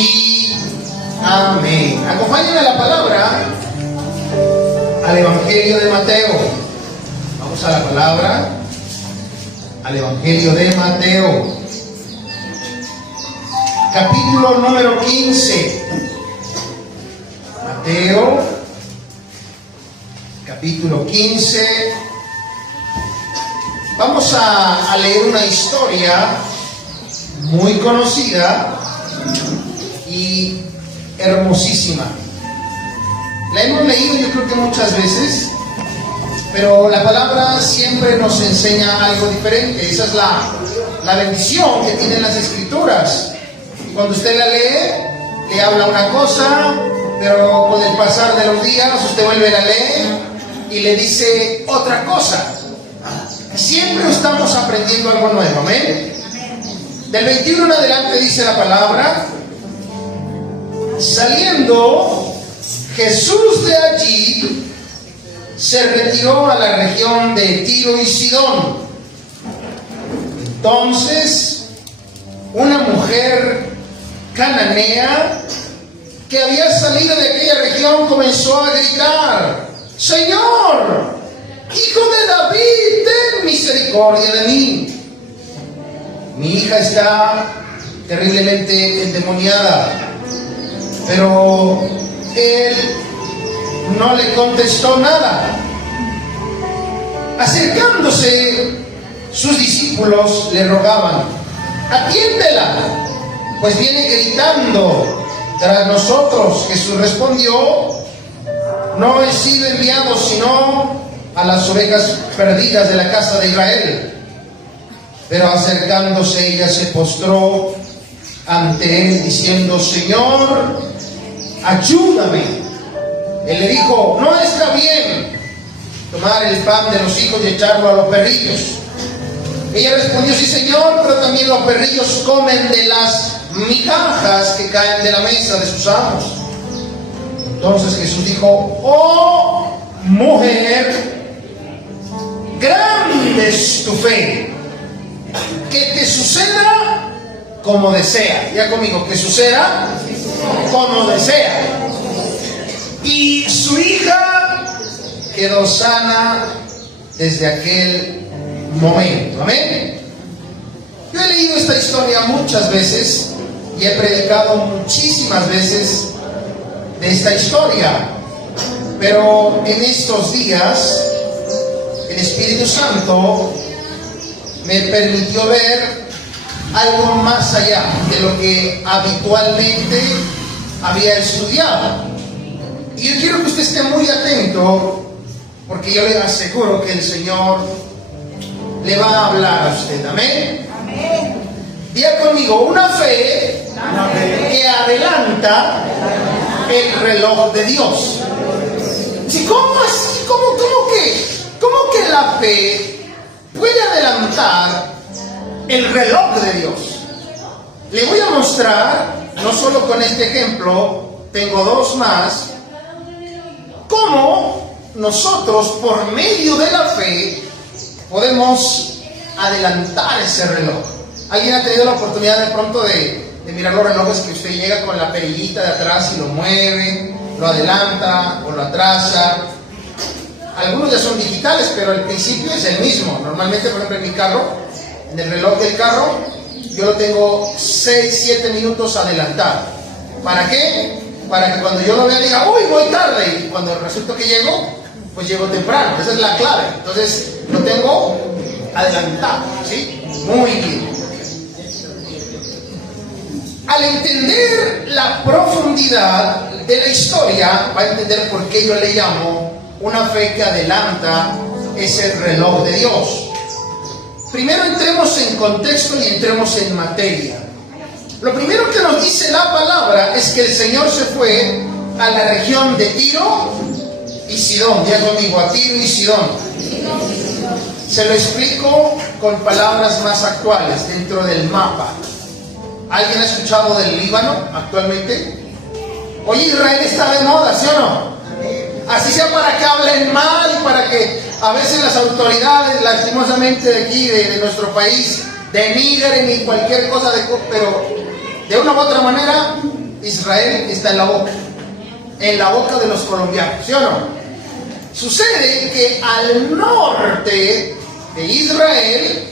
y amén. Acompáñenme a la palabra, al Evangelio de Mateo. Vamos a la palabra, al Evangelio de Mateo, capítulo número 15. Mateo, capítulo 15. Vamos a leer una historia muy conocida y hermosísima. La hemos leído yo creo que muchas veces, pero la palabra siempre nos enseña algo diferente. Esa es la bendición que tienen las escrituras. Cuando usted la lee, le habla una cosa, pero con el pasar de los días usted vuelve a leer y le dice otra cosa. Siempre estamos aprendiendo algo nuevo, amén. Del 21 en adelante dice la palabra: saliendo Jesús de allí, se retiró a la región de Tiro y Sidón. Entonces, una mujer cananea que había salido de aquella región comenzó a gritar: Señor, Hijo de David, ten misericordia de mí. Mi hija está terriblemente endemoniada. Pero él no le contestó nada. Acercándose, sus discípulos le rogaban: atiéndela, pues viene gritando tras nosotros. Jesús respondió: no he sido enviado sino a las ovejas perdidas de la casa de Israel. Pero acercándose, ella se postró ante él diciendo: Señor, ayúdame. Él le dijo: no está bien tomar el pan de los hijos y echarlo a los perrillos. Ella respondió: sí, Señor, pero también los perrillos comen de las migajas que caen de la mesa de sus amos. Entonces Jesús dijo: oh mujer, grande es tu fe, que te suceda como desea. Ya conmigo, que suceda como desea. Y su hija quedó sana desde aquel momento. Amén. Yo he leído esta historia muchas veces y he predicado muchísimas veces de esta historia, pero en estos días el Espíritu Santo me permitió ver algo más allá de lo que habitualmente había estudiado. Y yo quiero que usted esté muy atento, porque yo le aseguro que el Señor le va a hablar a usted. Amén. Amén. Diga conmigo: una fe que adelanta el reloj de Dios. ¿Sí? ¿Cómo así? ¿Cómo que la fe puede adelantar el reloj de Dios? Le voy a mostrar, no solo con este ejemplo, tengo dos más, cómo nosotros por medio de la fe podemos adelantar ese reloj. ¿Alguien ha tenido la oportunidad de pronto de mirar los relojes que usted llega con la perillita de atrás y lo mueve, lo adelanta o lo atrasa? Algunos ya son digitales, pero el principio es el mismo. Normalmente, por ejemplo, en mi carro, en el reloj del carro, yo lo tengo 6-7 minutos adelantado. ¿Para qué? Para que cuando yo lo vea diga: uy, voy tarde. Y cuando resulta que llego, pues llego temprano. Esa es la clave. Entonces, lo tengo adelantado, ¿sí? Muy bien. Al entender la profundidad de la historia, va a entender por qué yo le llamo una fe que adelanta ese reloj de Dios. Primero entremos en contexto y entremos en materia. Lo primero que nos dice la palabra es que el Señor se fue a la región de Tiro y Sidón. Ya conmigo, a Tiro y Sidón. Se lo explico con palabras más actuales dentro del mapa. ¿Alguien ha escuchado del Líbano actualmente? Hoy Israel está de moda, ¿sí o no? Así sea para que hablen mal y para que a veces las autoridades, lastimosamente de aquí, de nuestro país, denigren y cualquier cosa, pero de una u otra manera Israel está en la boca de los colombianos, ¿sí o no? Sucede que al norte de Israel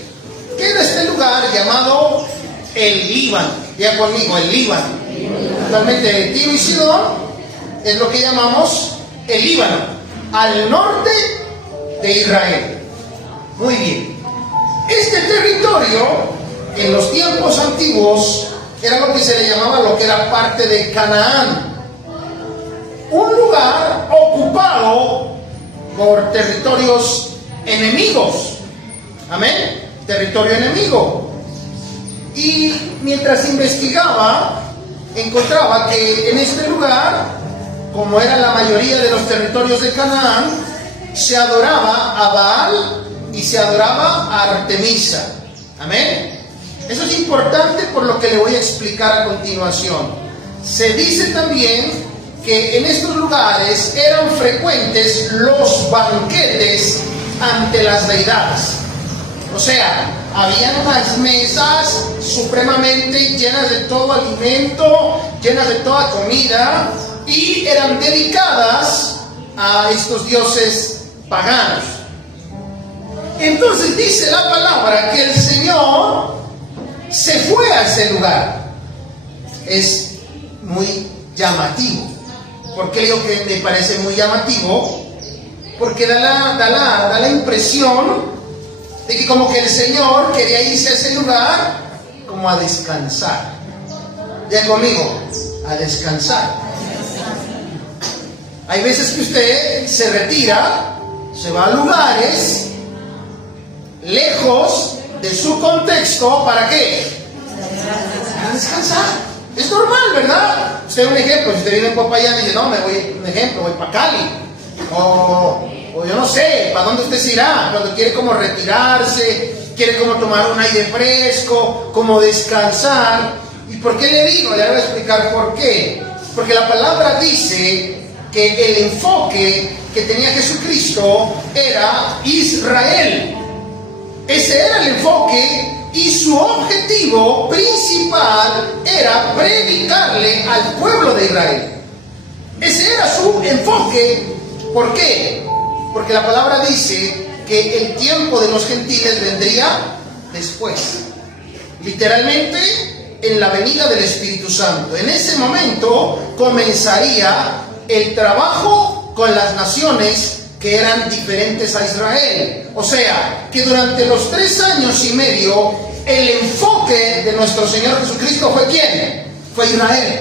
queda este lugar llamado el Líbano. Ya conmigo, el Líbano. Actualmente Tiro y Sidón es lo que llamamos el Líbano, al norte de Israel. Muy bien. Este territorio, en los tiempos antiguos, era lo que se le llamaba lo que era parte de Canaán. Un lugar ocupado por territorios enemigos. Amén. Territorio enemigo. Y mientras investigaba, encontraba que en este lugar, como era la mayoría de los territorios de Canaán, se adoraba a Baal y se adoraba a Artemisa. Amén. Eso es importante por lo que le voy a explicar a continuación. Se dice también que en estos lugares eran frecuentes los banquetes ante las deidades. O sea, habían unas mesas supremamente llenas de todo alimento, llenas de toda comida, y eran dedicadas a estos dioses paganos. Entonces dice la palabra que el Señor se fue a ese lugar. Es muy llamativo. ¿Por qué digo que me parece muy llamativo? Porque da la impresión de que como que el Señor quería irse a ese lugar como a descansar. Ya conmigo, a descansar. Hay veces que usted se retira, se va a lugares lejos de su contexto. ¿Para qué? Para descansar. Es normal, ¿verdad? Usted, un ejemplo, si usted vive en Popayán y dice, no, me voy, un ejemplo, voy para Cali. O yo no sé, ¿para dónde usted se irá? Cuando quiere como retirarse, quiere como tomar un aire fresco, como descansar. ¿Y por qué le digo? Le voy a explicar por qué. Porque la palabra dice que el enfoque que tenía Jesucristo era Israel. Ese era el enfoque y su objetivo principal era predicarle al pueblo de Israel. Ese era su enfoque. ¿Por qué? Porque la palabra dice que el tiempo de los gentiles vendría después. Literalmente, en la venida del Espíritu Santo. En ese momento comenzaría el trabajo con las naciones que eran diferentes a Israel. O sea, que durante los 3 años y medio, el enfoque de nuestro Señor Jesucristo fue ¿quién? Fue Israel.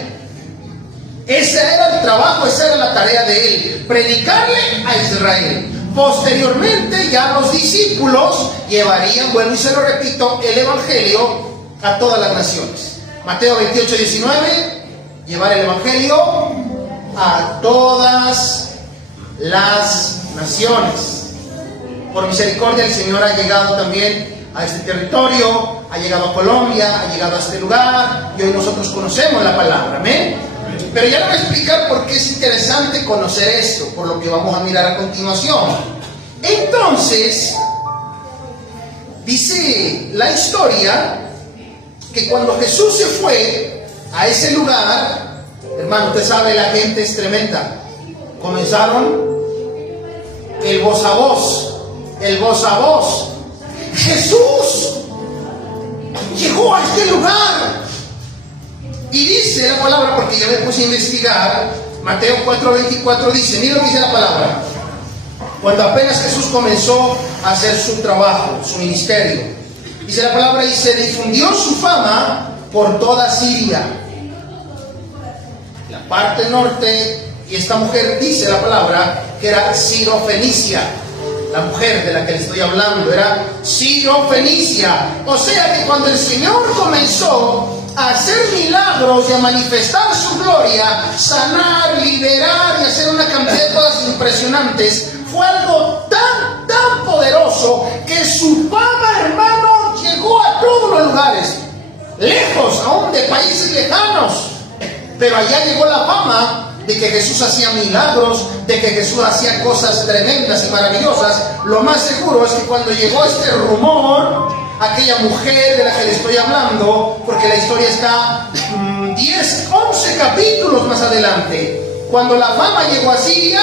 Ese era el trabajo, esa era la tarea de él, predicarle a Israel. Posteriormente ya los discípulos llevarían, bueno, y se lo repito, el evangelio a todas las naciones. Mateo 28:19, llevar el evangelio a todas las naciones. Por misericordia el Señor ha llegado también a este territorio, ha llegado a Colombia, ha llegado a este lugar, y hoy nosotros conocemos la palabra, amén. Pero ya le voy a explicar por qué es interesante conocer esto, por lo que vamos a mirar a continuación. Entonces, dice la historia que cuando Jesús se fue a ese lugar, hermano, usted sabe, la gente es tremenda. Comenzaron el voz a voz. Jesús llegó a este lugar. Y dice la palabra, porque yo me puse a investigar, Mateo 4:24 dice, mira lo que dice la palabra. Cuando apenas Jesús comenzó a hacer su trabajo, su ministerio, dice la palabra, y se difundió su fama por toda Siria, la parte norte. Y esta mujer, dice la palabra, que era Sirofenicia. La mujer de la que le estoy hablando era Sirofenicia. O sea que cuando el Señor comenzó a hacer milagros y a manifestar su gloria, sanar, liberar y hacer una cantidad de cosas impresionantes, fue algo tan poderoso que su fama, hermano, llegó a todos los lugares, lejos aún de países lejanos. Pero allá llegó la fama de que Jesús hacía milagros, de que Jesús hacía cosas tremendas y maravillosas. Lo más seguro es que cuando llegó este rumor, aquella mujer de la que le estoy hablando, porque la historia está 10 10, 11 capítulos más adelante. Cuando la fama llegó a Siria,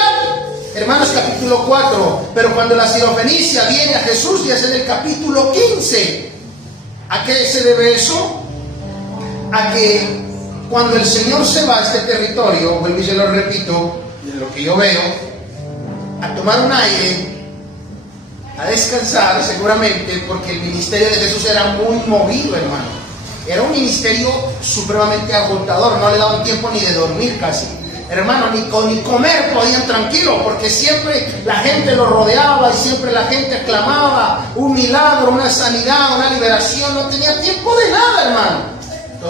hermanos, capítulo 4. Pero cuando la Sirofenicia viene a Jesús, ya es en el capítulo 15. ¿A qué se debe eso? A que cuando el Señor se va a este territorio, vuelvo y se lo repito, de lo que yo veo, a tomar un aire, a descansar seguramente, porque el ministerio de Jesús era muy movido, hermano. Era un ministerio supremamente agotador, no le daban tiempo ni de dormir casi. Hermano, ni comer podían tranquilo, porque siempre la gente lo rodeaba y siempre la gente clamaba un milagro, una sanidad, una liberación. No tenía tiempo de nada, hermano.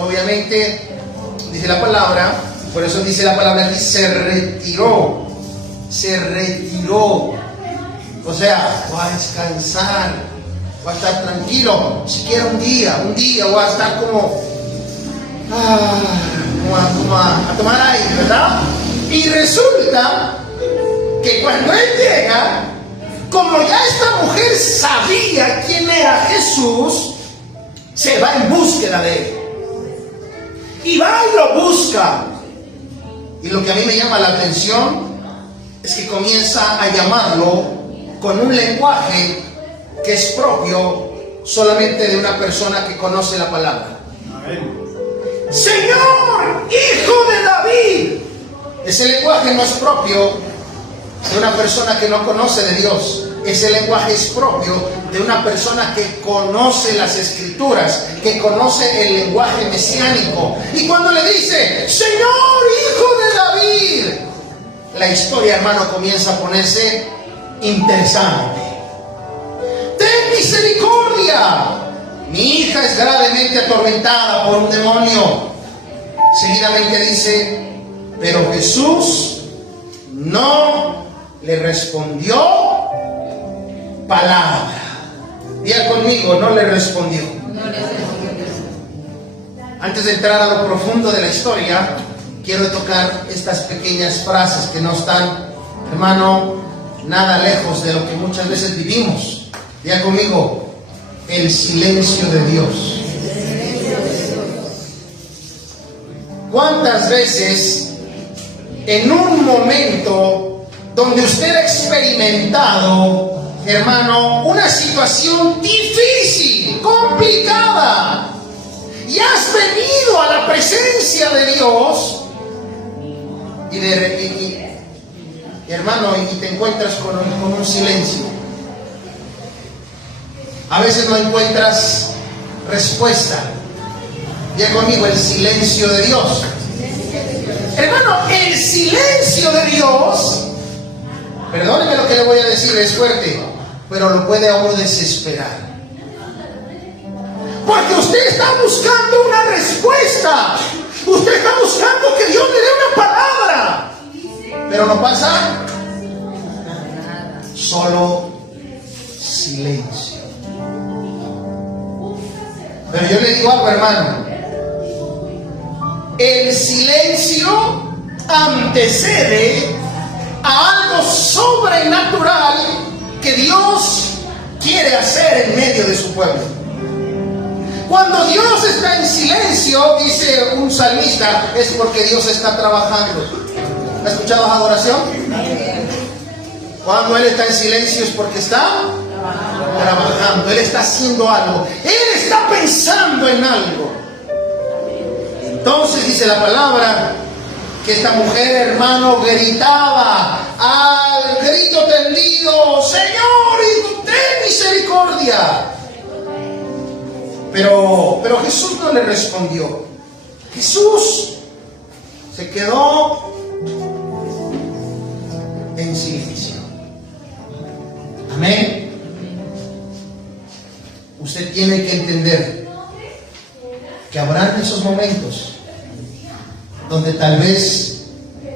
Obviamente, dice la palabra, por eso dice la palabra aquí, se retiró. Se retiró. O sea, va a descansar, va a estar tranquilo, siquiera un día va a estar como a tomar aire, ¿verdad? Y resulta que cuando él llega, como ya esta mujer sabía quién era Jesús, se va en búsqueda de él. Y va y lo busca. Y lo que a mí me llama la atención es que comienza a llamarlo con un lenguaje que es propio solamente de una persona que conoce la palabra. Amén. Señor, hijo de David. Ese lenguaje no es propio de una persona que no conoce de Dios. Ese lenguaje es propio de una persona que conoce las escrituras, que conoce el lenguaje mesiánico. Y cuando le dice, Señor, hijo de David, la historia, hermano, comienza a ponerse interesante. Ten misericordia, mi hija es gravemente atormentada por un demonio. Seguidamente dice, pero Jesús no le respondió palabra. Diga conmigo, no le respondió. Antes de entrar a lo profundo de la historia, quiero tocar estas pequeñas frases que no están, hermano, nada lejos de lo que muchas veces vivimos. Diga conmigo, el silencio de Dios. ¿Cuántas veces en un momento donde usted ha experimentado, hermano, una situación difícil, complicada, y has venido a la presencia de Dios hermano, y te encuentras con un silencio? A veces no encuentras respuesta. Diga conmigo, el silencio de Dios. Hermano, el silencio de Dios, perdóneme lo que le voy a decir, es fuerte, pero lo puede a uno desesperar. Porque usted está buscando una respuesta. Usted está buscando que Dios le dé una palabra. Pero no pasa solo silencio. Pero yo le digo algo, hermano. El silencio antecede a algo sobrenatural que Dios quiere hacer en medio de su pueblo. Cuando Dios está en silencio, dice un salmista, es porque Dios está trabajando. ¿Ha escuchado esa adoración? Cuando Él está en silencio es porque está trabajando. Él está haciendo algo. Él está pensando en algo. Entonces dice la palabra que esta mujer, hermano, gritaba al grito tendido, Señor, ten misericordia. Pero Jesús no le respondió. Jesús se quedó en silencio. Amén. Usted tiene que entender que habrán esos momentos donde tal vez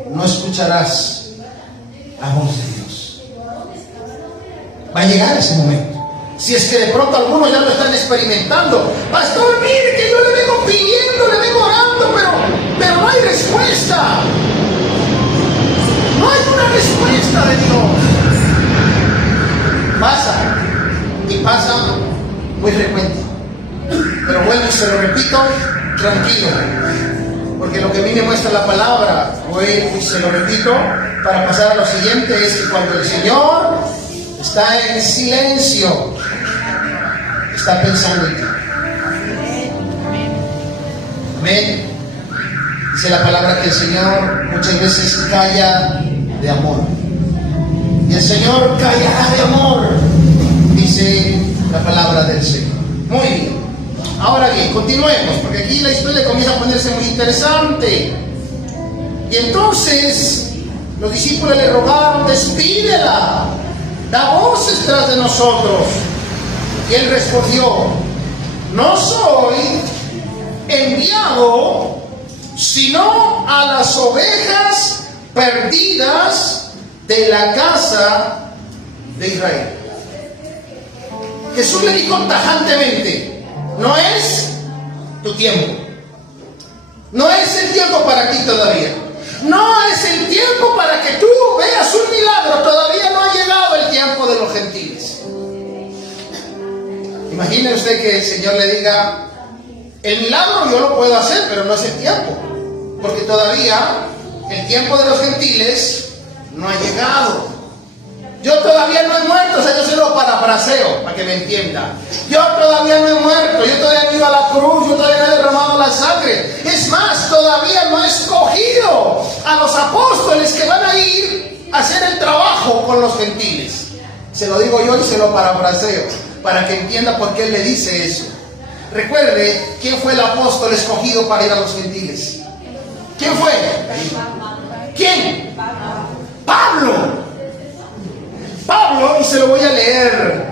no escucharás la voz de Dios. Va a llegar ese momento. Si es que de pronto algunos ya lo están experimentando. Pastor, mire que yo le vengo pidiendo, le vengo orando, pero no hay respuesta. No hay una respuesta de Dios. Pasa, y pasa muy frecuente. Pero bueno, se lo repito, tranquilo. Porque lo que a mí me muestra la palabra, hoy se lo repito, para pasar a lo siguiente, es que cuando el Señor está en silencio, está pensando en ti. Amén. Dice la palabra que el Señor muchas veces calla de amor. Y el Señor callará de amor, dice la palabra del Señor. Muy bien. Ahora bien, continuemos, porque aquí la historia comienza a ponerse muy interesante. Y entonces los discípulos le rogaron: despídela, da voces tras de nosotros. Y él respondió: no soy enviado sino a las ovejas perdidas de la casa de Israel. Jesús le dijo tajantemente: no es tu tiempo, no es el tiempo para ti todavía, no es el tiempo para que tú veas un milagro, todavía no ha llegado el tiempo de los gentiles. Imagine usted que el Señor le diga: el milagro yo lo puedo hacer, pero no es el tiempo, porque todavía el tiempo de los gentiles no ha llegado. Yo todavía no he muerto, o sea, yo se lo parafraseo para que me entienda. Yo todavía no he muerto, yo todavía no he ido a la cruz, yo todavía no he derramado la sangre. Es más, todavía no he escogido a los apóstoles que van a ir a hacer el trabajo con los gentiles. Se lo digo yo y se lo parafraseo para que entienda por qué él le dice eso. Recuerde, ¿quién fue el apóstol escogido para ir a los gentiles? ¿Quién fue? ¿Quién? Pablo. Pablo, y se lo voy a leer,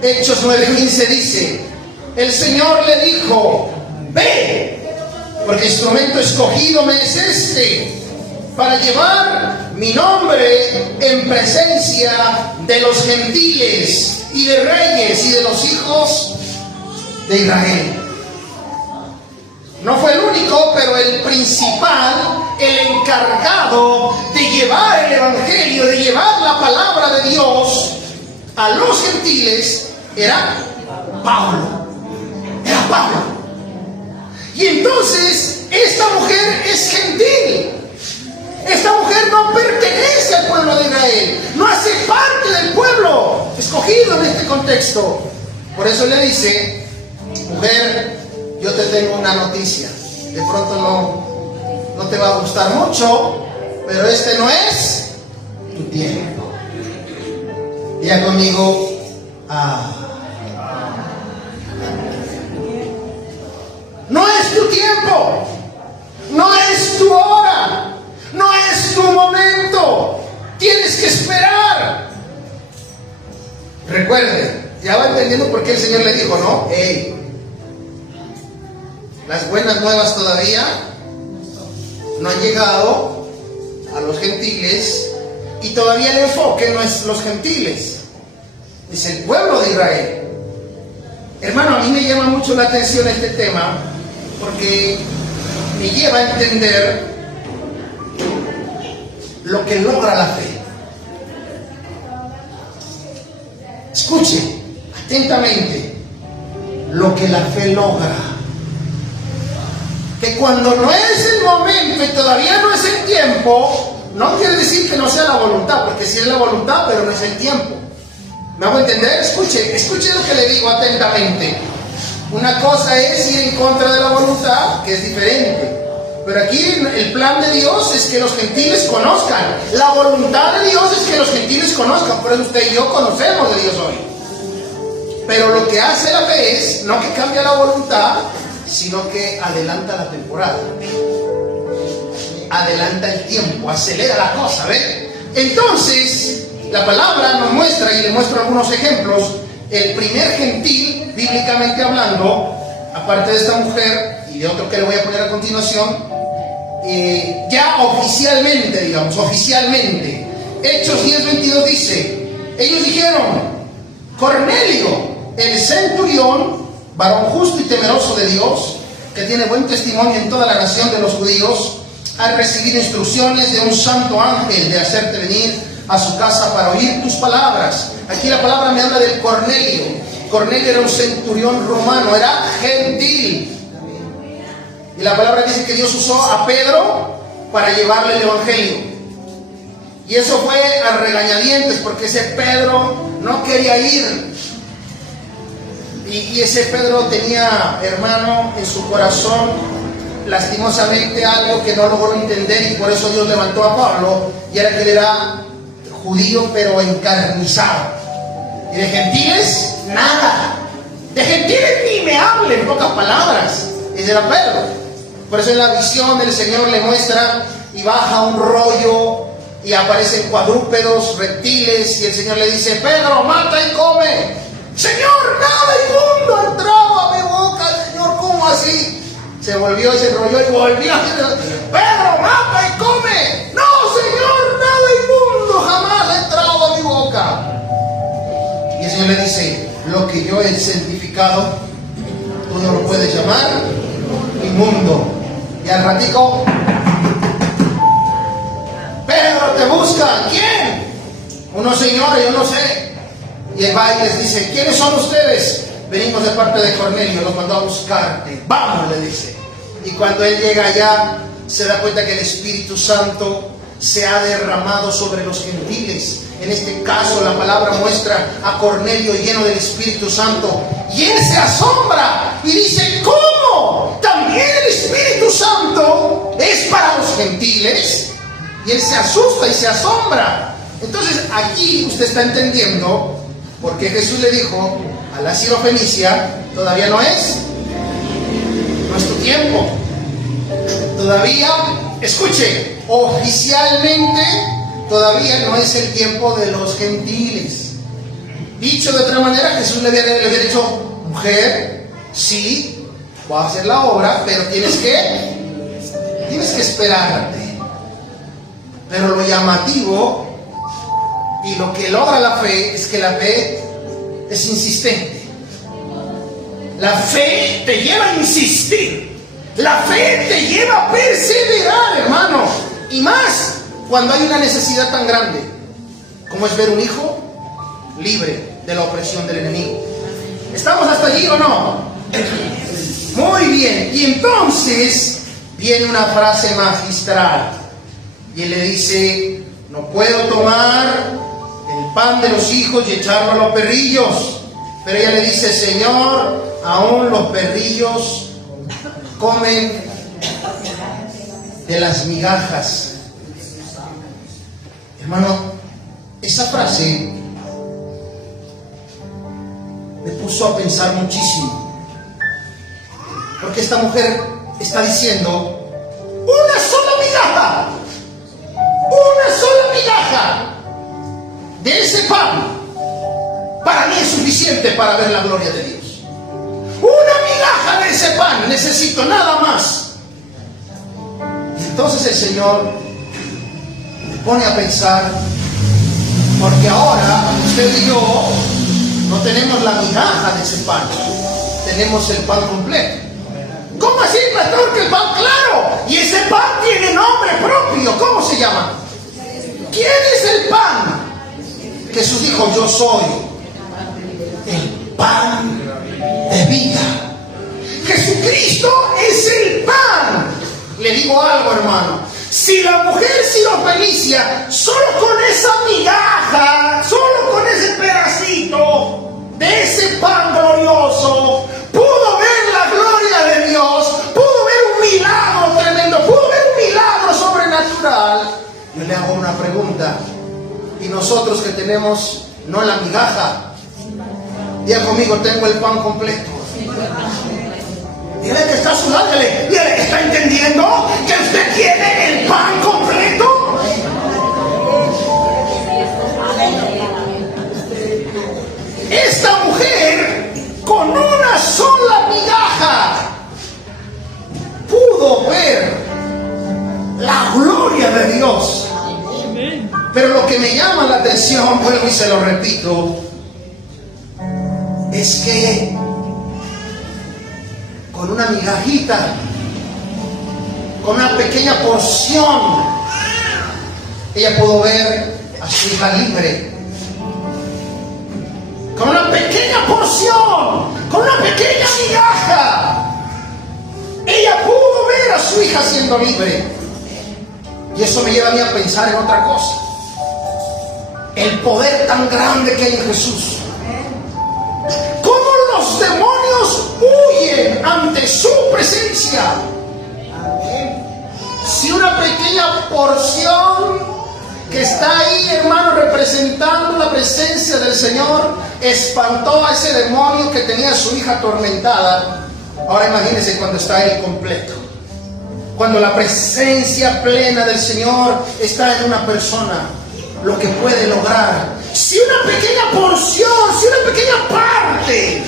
Hechos 9:15 dice: el Señor le dijo: ve, porque instrumento escogido me es este, para llevar mi nombre en presencia de los gentiles y de reyes y de los hijos de Israel. No fue el único, pero el principal, el encargado de llevar el evangelio, de llevar la palabra de Dios a los gentiles, era Pablo. Era Pablo. Y entonces esta mujer es gentil. Esta mujer no pertenece al pueblo de Israel, no hace parte del pueblo escogido en este contexto. Por eso le dice: mujer, yo te tengo una noticia. De pronto no te va a gustar mucho, pero este no es tu tiempo. Diga conmigo: no es tu tiempo, no es tu hora, no es tu momento. Tienes que esperar. Recuerde, ya va entendiendo por qué el Señor le dijo: no, las buenas nuevas todavía no han llegado a los gentiles, y todavía el enfoque no es los gentiles, es el pueblo de Israel. Hermano, a mí me llama mucho la atención este tema, porque me lleva a entender lo que logra la fe. Escuche atentamente lo que la fe logra. Que cuando no es el momento y todavía no es el tiempo, no quiere decir que no sea la voluntad, porque sí es la voluntad, pero no es el tiempo. ¿Me hago entender? Escuche lo que le digo atentamente. Una cosa es ir en contra de la voluntad, que es diferente. Pero aquí el plan de Dios es que los gentiles conozcan. La voluntad de Dios es que los gentiles conozcan. Por eso usted y yo conocemos de Dios hoy. Pero lo que hace la fe es, no que cambia la voluntad, sino que adelanta la temporada, adelanta el tiempo, acelera la cosa, ¿ven? Entonces, la palabra nos muestra, y le muestro algunos ejemplos, el primer gentil, bíblicamente hablando, aparte de esta mujer y de otro que le voy a poner a continuación, ya oficialmente, digamos, oficialmente, Hechos 10:22 dice: ellos dijeron: Cornelio, el centurión, varón justo y temeroso de Dios, que tiene buen testimonio en toda la nación de los judíos, ha recibido instrucciones de un santo ángel de hacerte venir a su casa para oír tus palabras. Aquí la palabra me habla del Cornelio. Cornelio era un centurión romano, era gentil. Y la palabra dice que Dios usó a Pedro para llevarle el evangelio. Y eso fue a regañadientes, porque ese Pedro no quería ir. Y ese Pedro tenía, hermano, en su corazón lastimosamente algo que no logró entender, y por eso Dios levantó a Pablo, y era que él era judío pero encarnizado. Y de gentiles, nada. De gentiles ni me hable, en pocas palabras. Ese era Pedro. Por eso en la visión el Señor le muestra y baja un rollo y aparecen cuadrúpedos, reptiles, y el Señor le dice: Pedro, mata y come. Señor, nada inmundo ha entrado a mi boca. Señor, ¿cómo así? Se volvió ese rollo y volvió a decir: Pedro, mata y come. No, Señor, nada inmundo jamás ha entrado a mi boca. Y el Señor le dice: lo que yo he santificado, tú no lo puedes llamar inmundo. Y al ratico, Pedro, te buscan. ¿Quién? Unos señores, yo no sé. Y él va y les dice: ¿quiénes son ustedes? Venimos de parte de Cornelio, los mandó a buscarte. Vamos, le dice. Y cuando él llega allá, se da cuenta que el Espíritu Santo se ha derramado sobre los gentiles. En este caso, la palabra muestra a Cornelio lleno del Espíritu Santo. Y él se asombra y dice: ¿cómo? ¿También el Espíritu Santo es para los gentiles? Y él se asusta y se asombra. Entonces, aquí usted está entendiendo por qué Jesús le dijo a la sirofenicia: todavía no es tu tiempo. Todavía, escuche, oficialmente todavía no es el tiempo de los gentiles. Dicho de otra manera, Jesús le había dicho: mujer, sí, voy a hacer la obra, pero tienes que esperarte. Pero lo llamativo y lo que logra la fe es que la fe es insistente. La fe te lleva a insistir. La fe te lleva a perseverar, hermano. Y más cuando hay una necesidad tan grande como es ver un hijo libre de la opresión del enemigo. ¿Estamos hasta allí o no? Muy bien. Y entonces viene una frase magistral. Y él le dice: no puedo tomar el pan de los hijos y echarlo a los perrillos. Pero ella le dice: Señor, aún los perrillos comen de las migajas. Hermano, esa frase me puso a pensar muchísimo, porque esta mujer está diciendo: una sola migaja de ese pan para mí es suficiente para ver la gloria de Dios. Una migaja de ese pan, necesito nada más. Y entonces el Señor me pone a pensar, porque ahora usted y yo no tenemos la migaja de ese pan, tenemos el pan completo. ¿Cómo así, pastor, que el pan? Claro, y ese pan tiene nombre propio. ¿Cómo se llama? ¿Quién es el pan? Jesús dijo: yo soy el pan de vida. Jesucristo es el pan. Le digo algo, hermano: si la mujer sirofenicia, solo con esa migaja, solo con ese pedacito de ese pan glorioso, pudo ver la gloria de Dios, pudo ver un milagro tremendo, pudo ver un milagro sobrenatural. Yo le hago una pregunta: y nosotros que tenemos no la migaja, diga conmigo: tengo el pan completo. Dígale que está sudando, dígale: ¿está entendiendo que usted tiene el pan completo? Esta mujer, con una sola migaja, pudo ver la gloria de Dios. Pero lo que me llama la atención, vuelvo y se lo repito, es que con una migajita, con una pequeña porción, ella pudo ver a su hija libre. Con una pequeña porción, con una pequeña migaja, ella pudo ver a su hija siendo libre. Y eso me lleva a mí a pensar en otra cosa. El poder tan grande que hay en Jesús. ¿Cómo los demonios huyen ante su presencia? Si una pequeña porción que está ahí, hermano, representando la presencia del Señor, espantó a ese demonio que tenía a su hija atormentada, ahora imagínense cuando está ahí completo. Cuando la presencia plena del Señor está en una persona, lo que puede lograr. Si una pequeña porción, si una pequeña parte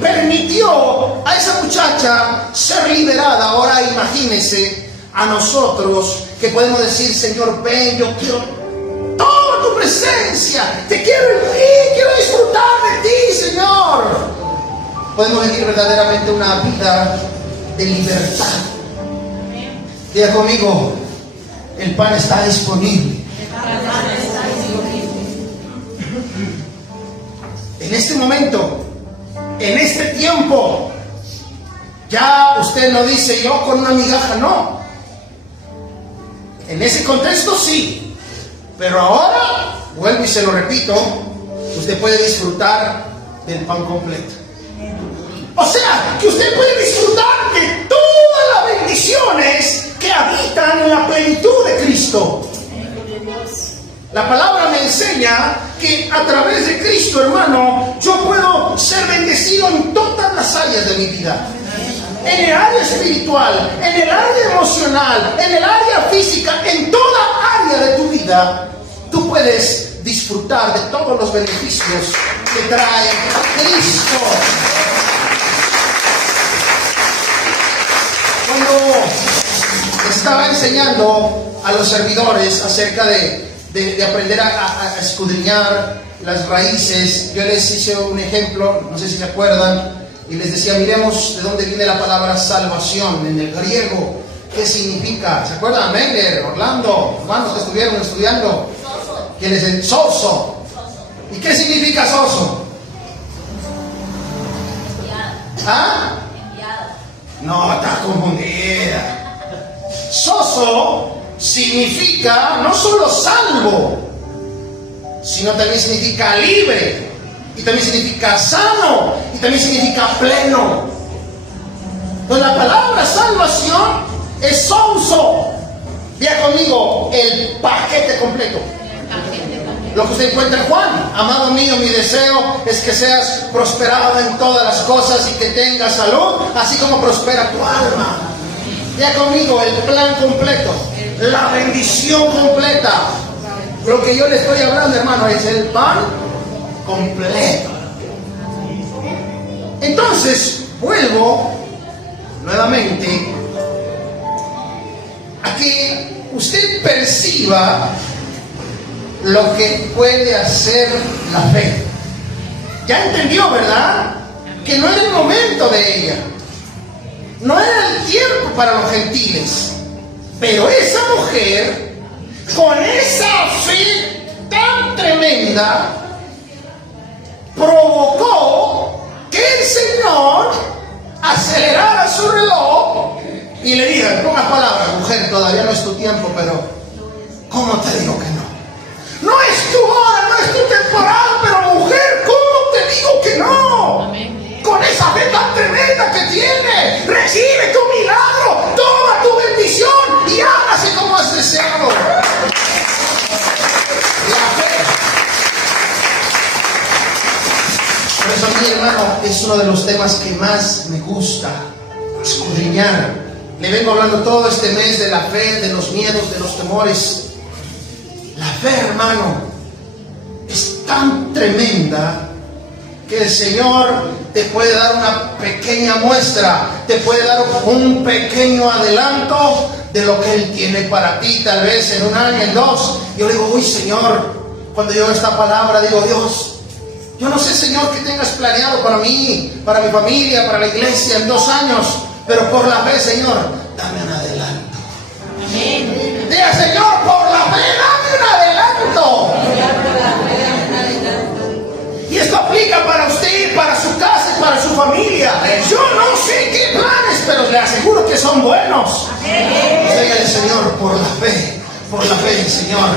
permitió a esa muchacha ser liberada, ahora imagínese a nosotros que podemos decir: Señor, ven, yo quiero toda tu presencia, te quiero en mí, quiero disfrutar de ti, Señor. Podemos vivir verdaderamente una vida de libertad. Diga conmigo: el pan está disponible. En este momento, en este tiempo, ya usted no dice: yo con una migaja, no. En ese contexto sí, pero ahora, vuelvo y se lo repito, usted puede disfrutar del pan completo. O sea, que usted puede disfrutar de todas las bendiciones que habitan en la plenitud de Cristo. La palabra me enseña que a través de Cristo, hermano, yo puedo ser bendecido en todas las áreas de mi vida. En el área espiritual, en el área emocional, en el área física, en toda área de tu vida, tú puedes disfrutar de todos los beneficios que trae Cristo. Cuando estaba enseñando a los servidores acerca de aprender a escudriñar las raíces, yo les hice un ejemplo, no sé si se acuerdan, y les decía: miremos de dónde viene la palabra salvación en el griego. ¿Qué significa? ¿Se acuerdan? Menger, Orlando, hermanos que estuvieron estudiando. ¿Quién es el soso? ¿Y qué significa soso? ¿Ah? No, está confundida. Soso significa no solo salvo, sino también significa libre, y también significa sano, y también significa pleno. Entonces la palabra salvación es souso. Vea conmigo el paquete completo. Lo que usted encuentra en Juan: amado mío, mi deseo es que seas prosperado en todas las cosas y que tengas salud, así como prospera tu alma. Vea conmigo el plan completo, la bendición completa. Lo que yo le estoy hablando, hermano, es el pan completo. Entonces, vuelvo nuevamente a que usted perciba lo que puede hacer la fe. Ya entendió, ¿verdad? Que no era el momento de ella, no era el tiempo para los gentiles, pero esa mujer, con esa fe tan tremenda, provocó que el Señor acelerara su reloj y le diga: en pocas palabras, mujer, todavía no es tu tiempo, pero ¿cómo te digo que no? No es tu hora, no es tu temporada, pero mujer, ¿cómo te digo que no? Amén. Con esa fe tan tremenda que tiene, recibe tu milagro, toma tu bendición y hágase como has deseado. La fe. Por eso a mí, hermano, es uno de los temas que más me gusta escudriñar. Le vengo hablando todo este mes de la fe, de los miedos, de los temores. La fe, hermano, es tan tremenda que el Señor te puede dar una pequeña muestra, te puede dar un pequeño adelanto de lo que Él tiene para ti, tal vez en un año, en dos. Yo le digo: uy, Señor, cuando yo esta palabra, digo: Dios, yo no sé, Señor, qué tengas planeado para mí, para mi familia, para la iglesia en 2 años, pero por la fe, Señor, dame un adelanto. Amén. Diga: Señor, por la fe, dame un adelanto. Y esto aplica para usted, para su casa y para su familia. Yo no sé qué planes, pero le aseguro que son son buenos. Dígale, Señor, por la fe, Señor,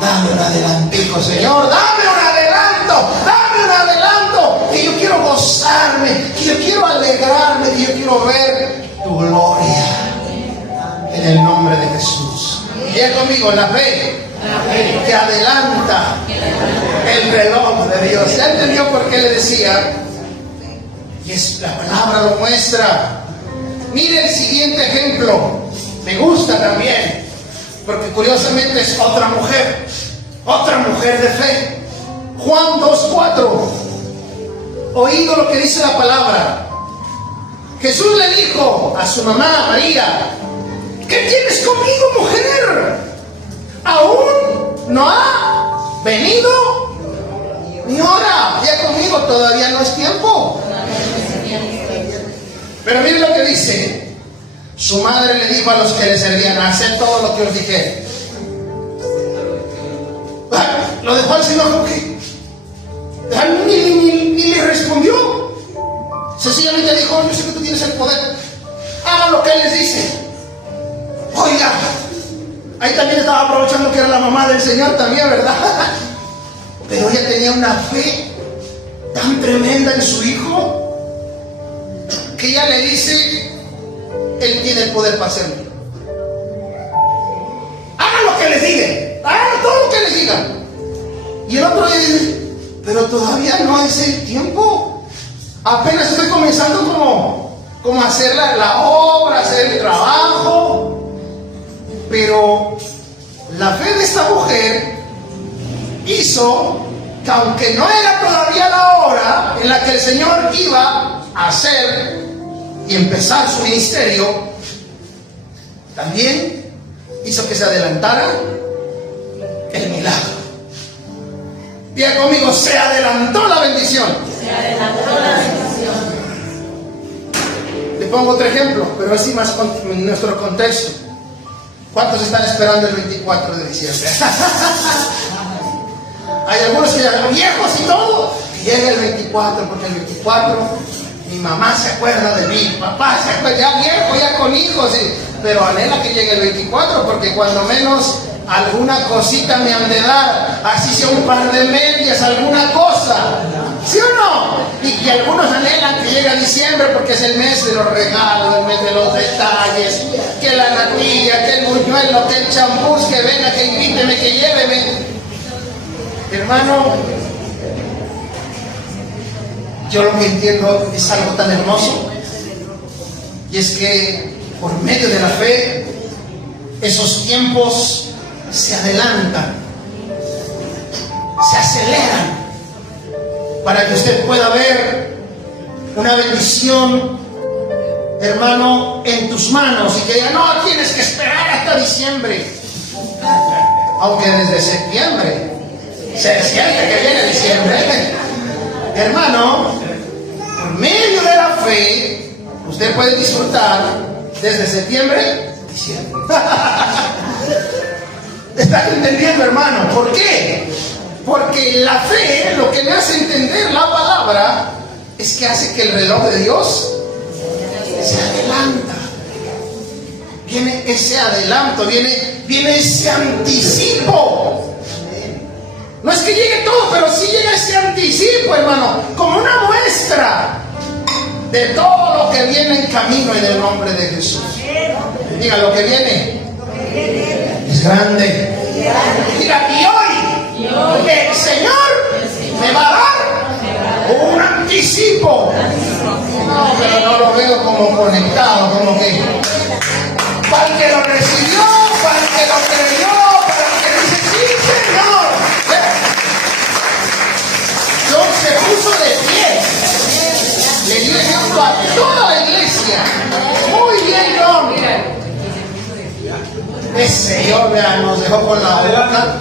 dame un adelantico, Señor, dame un adelanto, que yo quiero gozarme, que yo quiero alegrarme, que yo quiero ver tu gloria, en el nombre de Jesús. Diga conmigo, la fe que adelanta el reloj de Dios. ¿Ya entendió por qué le decía? Y es, la palabra lo muestra. Mire el siguiente ejemplo. Me gusta también, porque curiosamente es otra mujer de fe. Juan 2:4. Oído lo que dice la palabra. Jesús le dijo a su mamá María: ¿qué tienes conmigo, mujer? Aún no ha venido mi hora. Ya conmigo, todavía no es tiempo. Pero miren lo que dice. Su madre le dijo a los que le servían: haced todo lo que os dije. Lo dejó al Señor como que ni le respondió. Sencillamente dijo: yo sé que tú tienes el poder, hagan lo que Él les dice. Oiga, ahí también estaba aprovechando que era la mamá del Señor también, ¿verdad? Pero ella tenía una fe tan tremenda en su hijo, que ella le dice: Él tiene el poder para hacerlo. Hagan lo que les diga, hagan todo lo que les diga. Y el otro dice: pero todavía no es el tiempo. Apenas estoy comenzando como a hacer la obra, hacer el trabajo. Pero la fe de esta mujer hizo que, aunque no era todavía la hora en la que el Señor iba a hacer y empezar su ministerio, también hizo que se adelantara el milagro. Diga conmigo: se adelantó la bendición. Se adelantó la bendición. Le pongo otro ejemplo, pero así más en nuestro contexto. ¿Cuántos están esperando el 24 de diciembre? Hay algunos que ya son viejos y todo. Llega el 24, porque el 24 mi mamá se acuerda de mí, mi papá se acuerda, ya viejo, ya con hijos, pero anhela que llegue el 24, porque cuando menos alguna cosita me han de dar, así sea un par de medias, alguna cosa, ¿sí o no? Y algunos anhelan que llegue a diciembre, porque es el mes de los regalos, el mes de los detalles, que la natilla, que el buñuelo, que el champús, que venga, que invíteme, que lléveme. Hermano, yo lo que entiendo es algo tan hermoso, y es que por medio de la fe esos tiempos se adelantan, se aceleran, para que usted pueda ver una bendición, hermano, en tus manos, y que diga: no, tienes que esperar hasta diciembre, aunque desde septiembre se siente que viene diciembre. Hermano, por medio de la fe usted puede disfrutar desde septiembre a diciembre. ¿Estás entendiendo, hermano? ¿Por qué? Porque la fe, lo que me hace entender la palabra, es que hace que el reloj de Dios se adelanta. Viene ese adelanto, viene ese anticipo. No es que llegue todo, pero sí llega ese anticipo, hermano, como una muestra de todo lo que viene en camino en el nombre de Jesús. Diga: lo que viene es grande. Diga: y hoy el Señor me va a dar un anticipo. No, pero no lo veo como conectado, como que para el que lo recibió, para el que lo creyó, para el que dice: sí, Señor. John se puso de pie, le dio ejemplo a toda la iglesia. Muy bien, John. Ese Señor, vea, nos dejó con la boca.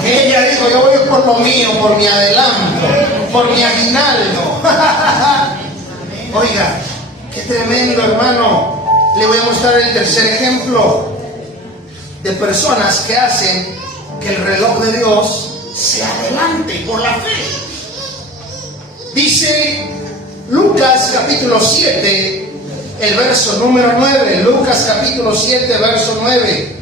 Ella dijo: yo voy por lo mío, por mi adelanto, por mi aguinaldo. Oiga, qué tremendo, hermano. Le voy a mostrar el tercer ejemplo de personas que hacen que el reloj de Dios se adelante por la fe. Dice Lucas capítulo 7, el verso número 9, Lucas capítulo 7, verso 9.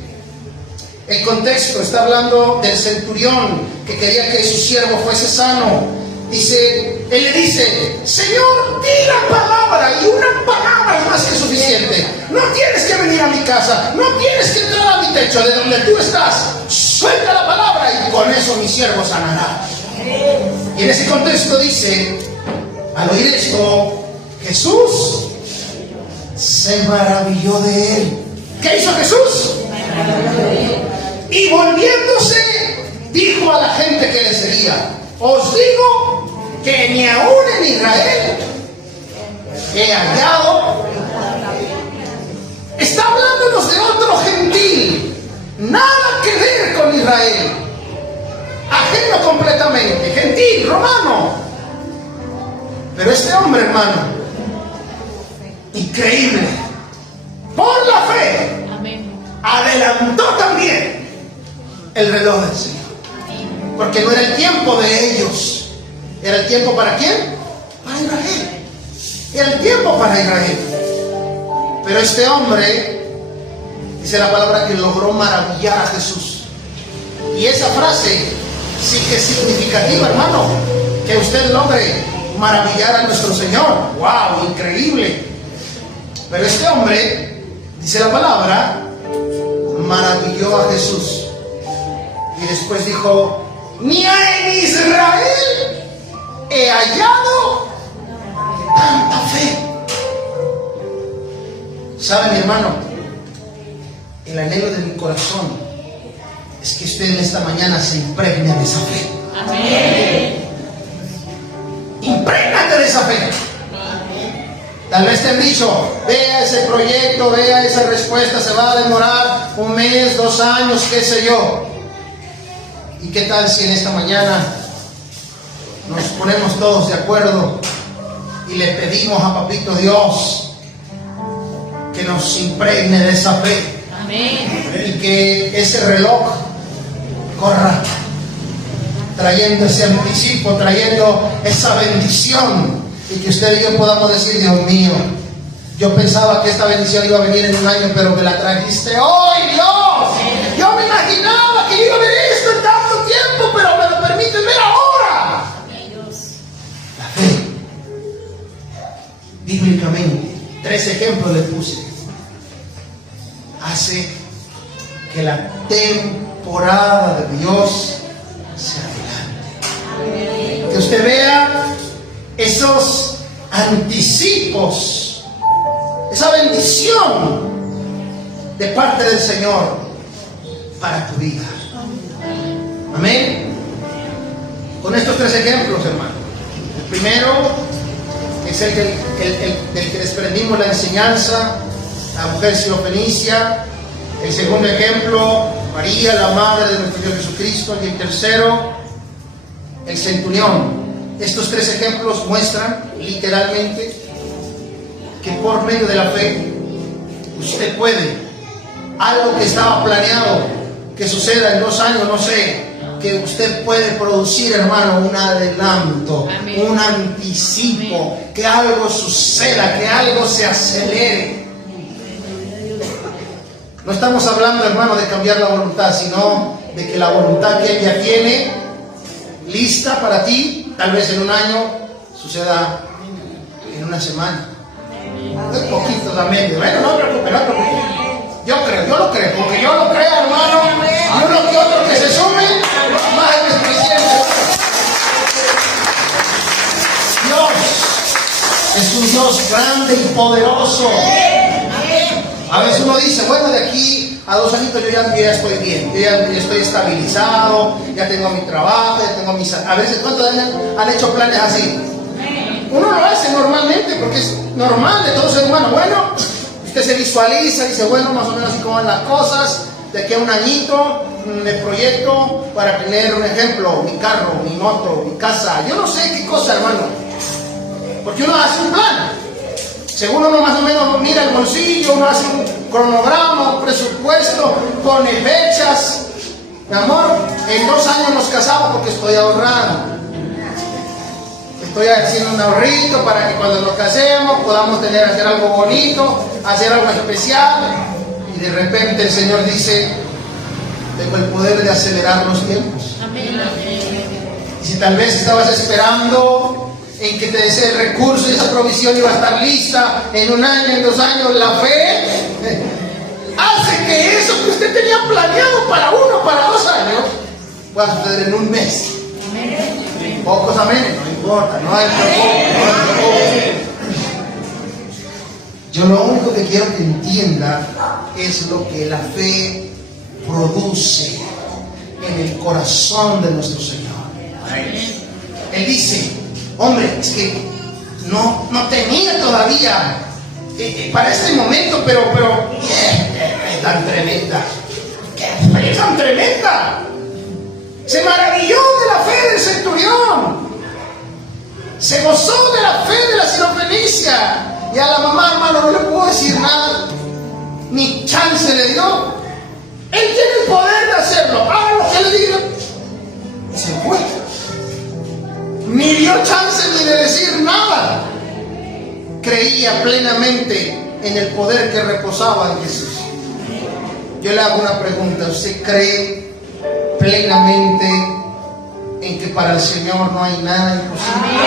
El contexto está hablando del centurión que quería que su siervo fuese sano. Dice, él le dice: Señor, di la palabra, y una palabra es más que suficiente. No tienes que venir a mi casa, no tienes que entrar a mi techo, de donde tú estás. Suelta la palabra y con eso mi siervo sanará. Y en ese contexto dice, al oír esto, Jesús se maravilló de él. ¿Qué hizo Jesús? Y volviéndose, dijo a la gente que le seguía: os digo que ni aún en Israel he hallado. Está hablándonos de otro gentil, nada que ver con Israel, ajeno completamente, gentil, romano. Pero este hombre, hermano, increíble, por la fe, adelantó también el reloj del Señor. Porque no era el tiempo de ellos. ¿Era el tiempo para quién? Para Israel. Era el tiempo para Israel. Pero este hombre, dice la palabra, que logró maravillar a Jesús. Y esa frase sí que es significativa, hermano. Que usted logre maravillar a nuestro Señor. ¡Wow! Increíble. Pero este hombre, dice la palabra, maravilló a Jesús. Y después dijo: ni en Israel he hallado tanta fe. ¿Sabe, mi hermano? El anhelo de mi corazón es que usted en esta mañana se impregne de esa fe. Amén. Imprégnate de esa fe. Tal vez te han dicho: vea ese proyecto, vea esa respuesta, se va a demorar 1 mes, 2 años, qué sé yo. ¿Y qué tal si en esta mañana nos ponemos todos de acuerdo y le pedimos a Papito Dios que nos impregne de esa fe? Amén. Y que ese reloj corra, trayendo ese anticipo, trayendo esa bendición, y que usted y yo podamos decir: Dios mío, yo pensaba que esta bendición iba a venir en 1 año, pero me la trajiste hoy, Dios. Yo me imaginaba que iba a venir esto en tanto tiempo, pero me lo permites ver ahora. La fe, bíblicamente, 3 ejemplos le puse, hace que la temporada de Dios se adelante. Que usted vea esos anticipos, esa bendición de parte del Señor para tu vida. Amén. Con estos 3 ejemplos, hermano. El primero es el del que desprendimos la enseñanza, la mujer sirofenicia. El segundo ejemplo, María, la madre de nuestro Dios Jesucristo. Y el tercero, el centurión. Estos 3 ejemplos muestran literalmente que por medio de la fe usted puede, algo que estaba planeado que suceda en 2 años, no sé, que usted puede producir, hermano, un adelanto. Amén. Un anticipo, que algo suceda, que algo se acelere. No estamos hablando, hermano, de cambiar la voluntad, sino de que la voluntad que ella tiene lista para ti, tal vez en 1 año, suceda en 1 semana. Un poquito también. Bueno, no preocupe, no preocupe. Yo lo creo, porque yo lo creo, hermano. Y uno que otro que se sume, más es presidente. Dios es un Dios grande y poderoso. A veces uno dice: bueno, de aquí a 2 añitos yo ya estoy bien, yo ya estoy estabilizado, ya tengo mi trabajo, ya tengo mis... A veces, ¿cuántos han hecho planes así? Uno lo hace normalmente porque es normal de todo ser humano. Bueno, usted se visualiza y dice: bueno, más o menos así como van las cosas, de aquí a 1 añito me proyecto para tener, un ejemplo, mi carro, mi moto, mi casa, yo no sé qué cosa, hermano, porque uno hace un plan. Según uno más o menos mira el bolsillo, uno hace un cronograma, un presupuesto, pone fechas. Mi amor, en 2 años nos casamos porque estoy ahorrando. estoy haciendo un ahorrito para que cuando nos casemos podamos hacer algo bonito, hacer algo especial. Y de repente el Señor dice, tengo el poder de acelerar los tiempos. Amén. Y si tal vez estabas esperando en que ese recurso y esa provisión iba a estar lista en 1 año, en 2 años, la fe hace que eso que usted tenía planeado para 1, para 2 años, pueda suceder en 1 mes. Pocos amenes, no importa, no hay problema. Yo lo único que quiero que entienda es lo que la fe produce en el corazón de nuestro Señor. Él dice, hombre, es que no tenía todavía para este momento, pero es tan tremenda. ¿Qué fe tan tremenda? Se maravilló de la fe del centurión. Se gozó de la fe de la sirofenicia. Y a la mamá, hermano, no le puedo decir nada. Ni chance le dio. Él tiene el poder de hacerlo. Haga lo que le diga. Se fue. Ni dio chance ni de decir nada. Creía plenamente en el poder que reposaba en Jesús. Yo le hago una pregunta. ¿Usted cree plenamente en que para el Señor no hay nada imposible?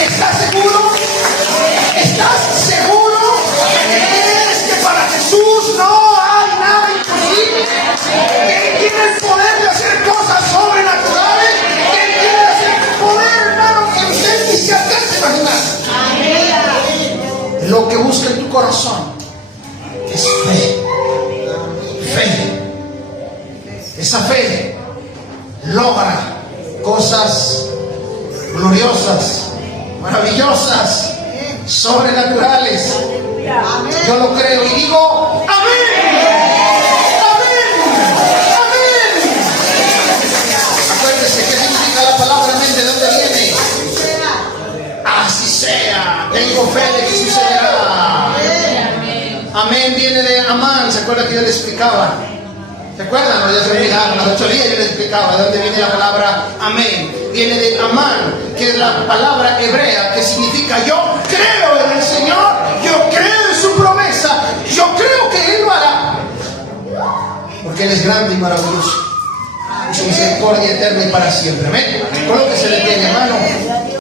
¿Estás seguro? ¿Estás seguro? ¿Crees que para Jesús no hay nada imposible? ¿Que Él tiene el poder de hacer cosas sobrenaturales? ¿Que Él tiene el poder, hermano, que usted ni se alcanza a imaginar? Lo que busca en tu corazón es fe. Fe. Esa fe logra cosas gloriosas, maravillosas, sobrenaturales. Yo lo creo y digo amén. Amén. Amén. Acuérdese qué significa la palabra amén, de dónde viene. Así sea. Tengo fe de que sucederá. Amén viene de Amán. ¿Se acuerda que yo le explicaba? ¿Se acuerdan? No, ya se olvidaron. A las 8 días yo les explicaba de dónde viene la palabra amén. Viene de Amán, que es la palabra hebrea que significa yo creo en el Señor, yo creo en su promesa, yo creo que Él lo hará. Porque Él es grande y maravilloso. Su misericordia eterna y para siempre. Amén. Con lo que se le tiene, hermano.